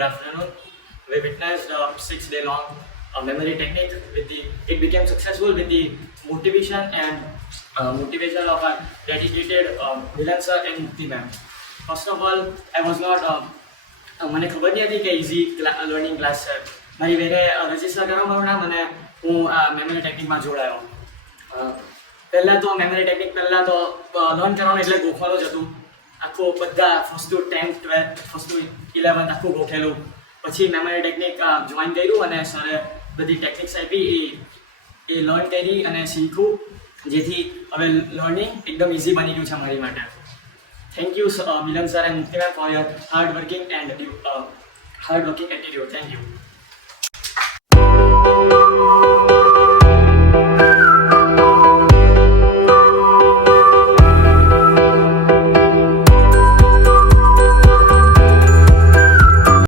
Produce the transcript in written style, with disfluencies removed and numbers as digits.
good afternoon. We witnessed a 6-day long memory technique. It became successful with the motivation of our dedicated Milan sir and Mukti ma'am. First of all, I was not મને ખબર નહીં હતી કે easy learning class છે. મારી વેરે register કરવા માટે મને હું આ મેમરી ટેકનિકમાં જોડાયો. પહેલાં તો મેમરી ટેકનિક લર્ન કરવાનું એટલે ગોખવાનું જ હતું. આખું બધા first two 10th 12th first two 11th આખું ગોખેલું. પછી મેમરી ટેકનિક જોઈન કર્યું અને સરે બધી ટેકનિક્સ આપી એ લર્ન કરી અને શીખું, જેથી હવે લર્નિંગ એકદમ ઇઝી બની ગયું છે મારી માટે. Thank you, Milan sir and Mukti ma'am, for your hard working attitude. Thank you.